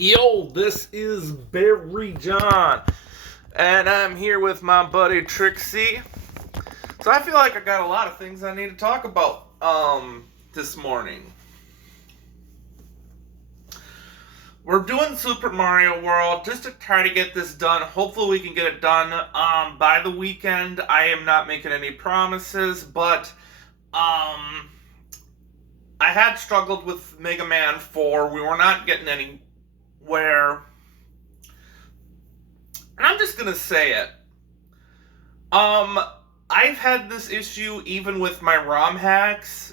Yo, this is Barry John, and I'm here with my buddy Trixie. So I feel like I got a lot of things I need to talk about this morning. We're doing Super Mario World just to try to get this done. Hopefully we can get it done by the weekend. I am not making any promises, but I had struggled with Mega Man 4. We were not getting anywhere. And I'm just gonna say it. I've had this issue even with my ROM hacks.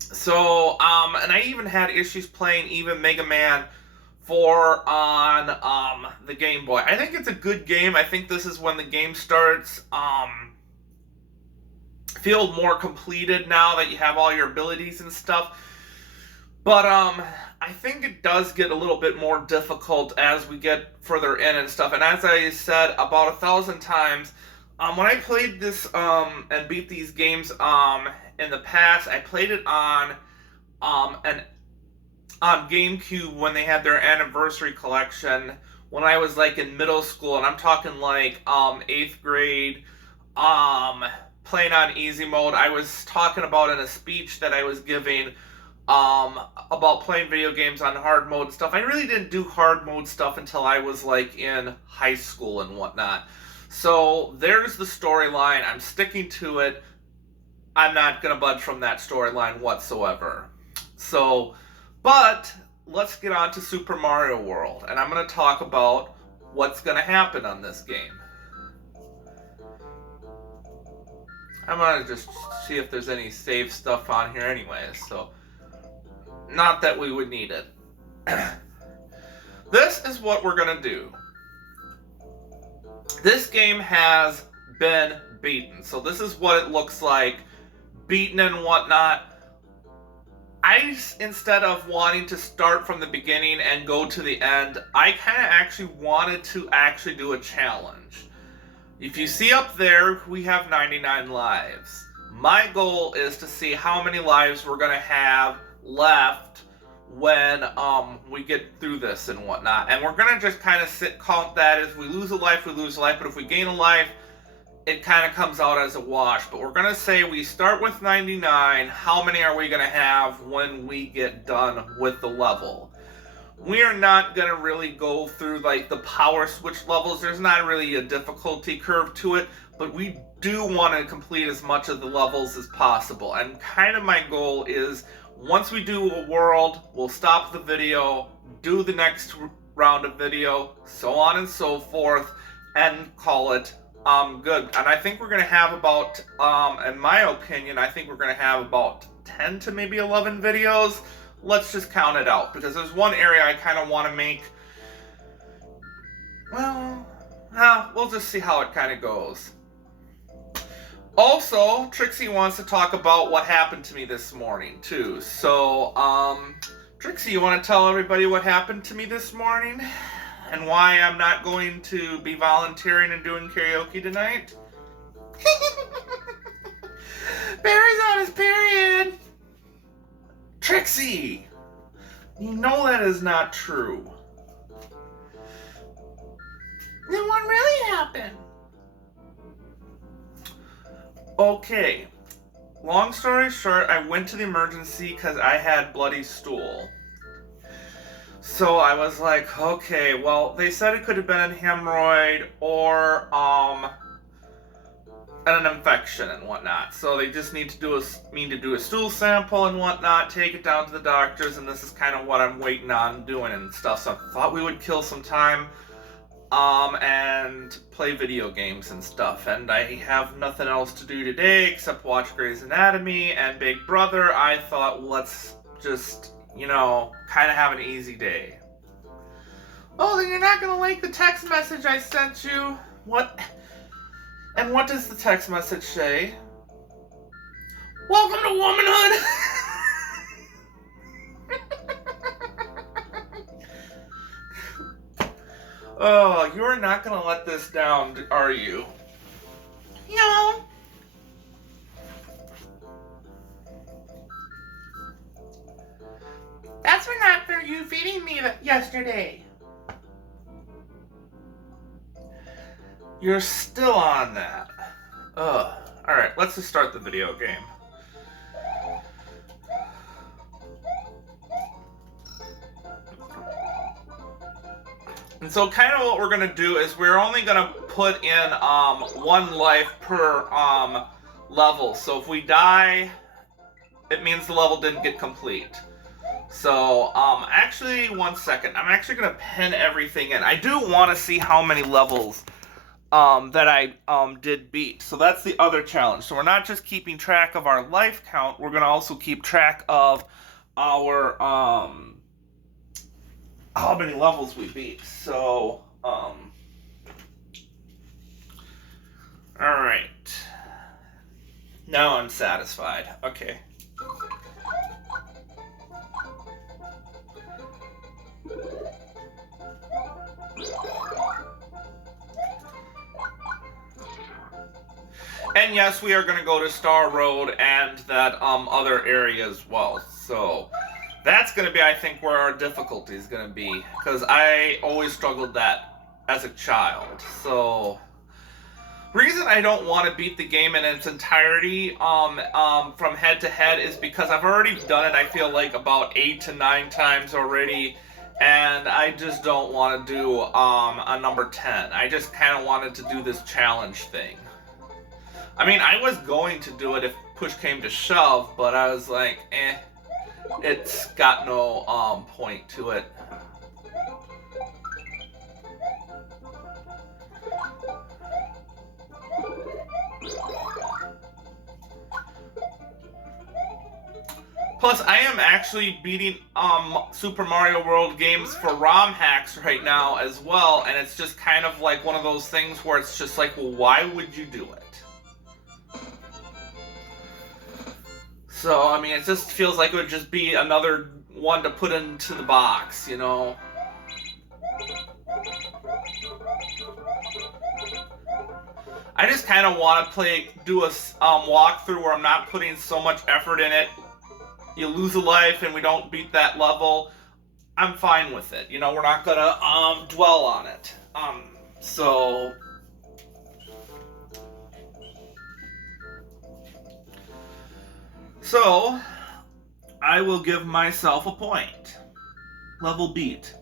So, and I even had issues playing even Mega Man 4 on the Game Boy. I think it's a good game. I think this is when the game starts feel more completed now that you have all your abilities and stuff. But I think it does get a little bit more difficult as we get further in and stuff. And as I said about 1,000 times, when I played this and beat these games in the past, I played it on GameCube when they had their anniversary collection when I was like in middle school, and I'm talking like 8th grade, playing on easy mode. I was talking about in a speech that I was giving about playing video games on hard mode stuff. I really didn't do hard mode stuff until I was like in high school and whatnot. So there's the storyline. I'm sticking to it. I'm not gonna budge from that storyline whatsoever. So, but let's get on to Super Mario World, and I'm gonna talk about what's gonna happen on this game. I'm gonna just see if there's any save stuff on here anyways, so not that we would need it. This is what we're gonna do. This game has been beaten, so this is what it looks like, beaten and whatnot. Instead of wanting to start from the beginning and go to the end, I kind of actually wanted to actually do a challenge. If you see up there, we have 99 lives. My goal is to see how many lives we're going to have left when we get through this and whatnot. And we're going to just kind of count that. If we lose a life, we lose a life. But if we gain a life, it kind of comes out as a wash. But we're going to say we start with 99. How many are we going to have when we get done with the level? We are not going to really go through like the power switch levels. There's not really a difficulty curve to it. But we do want to complete as much of the levels as possible. And kind of my goal is once we do a world, we'll stop the video, do the next round of video, so on and so forth, and call it good. And I think we're going to have about, in my opinion, I think we're going to have about 10 to maybe 11 videos. Let's just count it out, because there's one area I kind of want to make, well, we'll just see how it kind of goes. Also, Trixie wants to talk about what happened to me this morning, too. So, Trixie, you want to tell everybody what happened to me this morning? And why I'm not going to be volunteering and doing karaoke tonight? Barry's on his period! Trixie! You know that is not true. Then what really happened? Okay, long story short, I went to the emergency because I had bloody stool. So I was like, okay, well, they said it could have been a hemorrhoid or an infection and whatnot. So they just need to do a stool sample and whatnot, take it down to the doctors, and this is kind of what I'm waiting on doing and stuff. So I thought we would kill some time. And play video games and stuff. And I have nothing else to do today except watch Grey's Anatomy and Big Brother. I thought, let's just, kind of have an easy day. Oh, then you're not gonna like the text message I sent you? What? And what does the text message say? Welcome to womanhood! Oh, you're not gonna let this down, are you? No. That's not for you feeding me yesterday? You're still on that. Ugh. Alright, let's just start the video game. And so kind of what we're going to do is we're only going to put in 1 life per level. So if we die, it means the level didn't get complete. So actually, 1 second. I'm actually going to pen everything in. I do want to see how many levels that I did beat. So that's the other challenge. So we're not just keeping track of our life count. We're going to also keep track of our how many levels we beat. So, all right. Now I'm satisfied. Okay. And yes, we are going to go to Star Road and that other area as well. So that's going to be, I think, where our difficulty is going to be, because I always struggled that as a child. So reason I don't want to beat the game in its entirety from head to head is because I've already done it, I feel like, about 8 to 9 times already, and I just don't want to do a number 10. I just kind of wanted to do this challenge thing. I mean, I was going to do it if push came to shove, but I was like, it's got no point to it. Plus, I am actually beating Super Mario World games for ROM hacks right now as well, and it's just kind of like one of those things where it's just like, well, why would you do it? So, I mean, it just feels like it would just be another one to put into the box, you know? I just kind of want to do a walkthrough where I'm not putting so much effort in it. You lose a life and we don't beat that level. I'm fine with it. You know, we're not gonna dwell on it. So I will give myself a point. Level beat.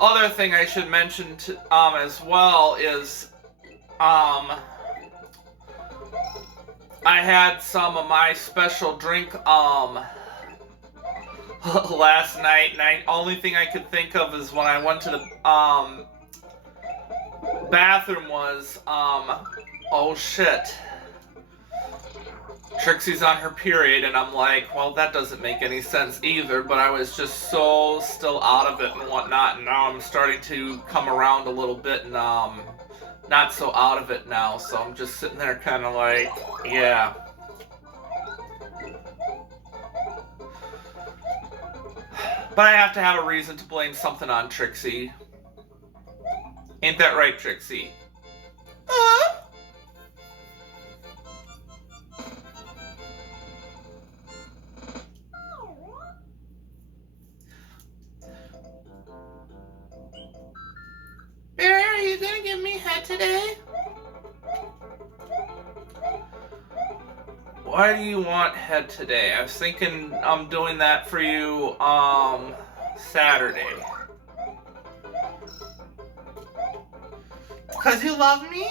Other thing I should mention as well is I had some of my special drink last night, and only thing I could think of is when I went to the bathroom was oh shit, Trixie's on her period, and I'm like, well, that doesn't make any sense either, but I was just so still out of it and whatnot, and now I'm starting to come around a little bit, and not so out of it now, so I'm just sitting there kind of like, yeah. But I have to have a reason to blame something on Trixie. Ain't that right, Trixie? Barry, are you gonna give me head today? Why do you want head today? I was thinking I'm doing that for you Saturday. Cause you love me?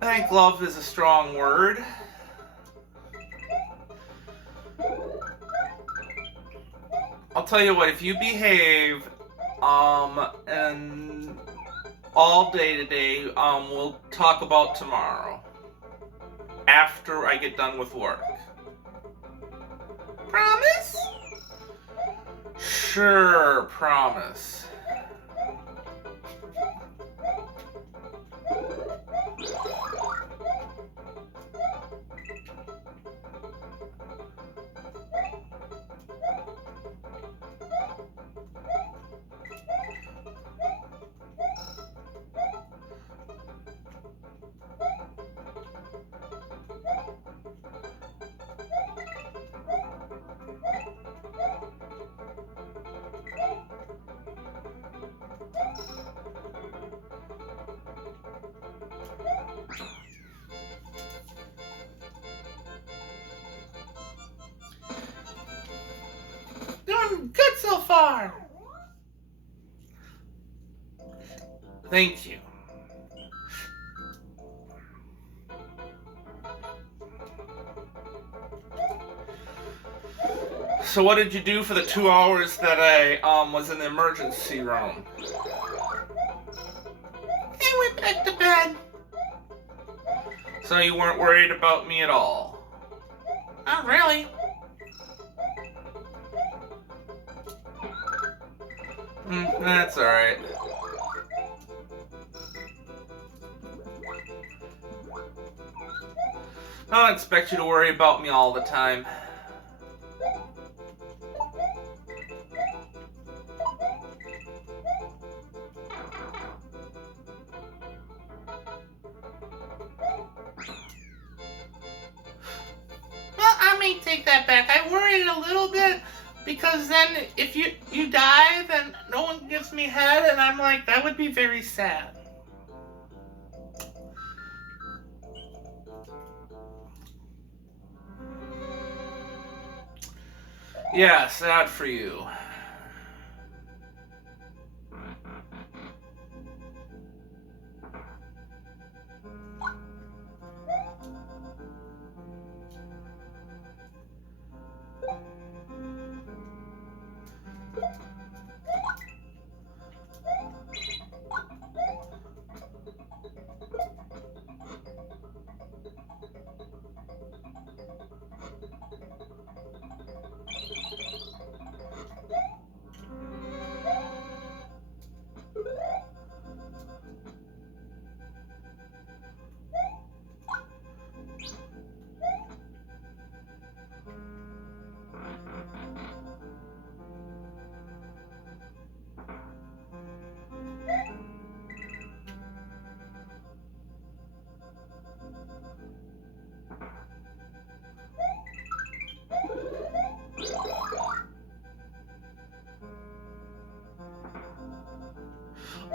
I think love is a strong word. I'll tell you what, if you behave, and all day today, we'll talk about tomorrow. After I get done with work. Promise? Sure, promise. Doing good so far. Thank you. So what did you do for the 2 hours that I was in the emergency room? I went back to bed. So you weren't worried about me at all? Not really. That's alright. I don't expect you to worry about me all the time. Well, I may take that back. I worried a little bit because then if you die, then no one gives me head, and I'm like, that would be very sad. Yeah, sad for you.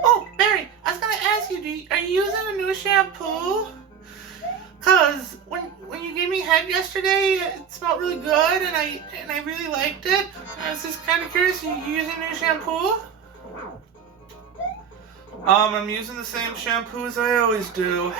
Oh, Barry, I was gonna ask you, are you using a new shampoo? Cause when you gave me head yesterday, it smelled really good, and I really liked it. I was just kind of curious. Are you using a new shampoo? I'm using the same shampoo as I always do.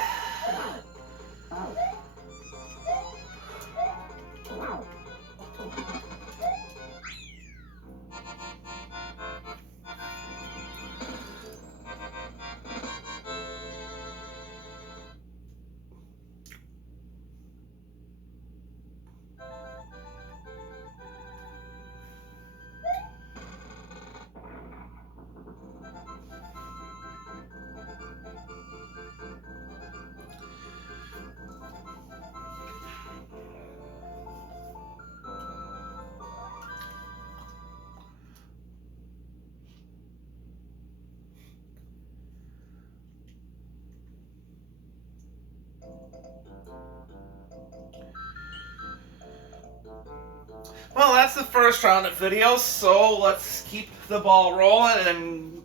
Well, that's the first round of videos, so let's keep the ball rolling and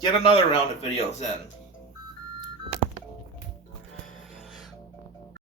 get another round of videos in.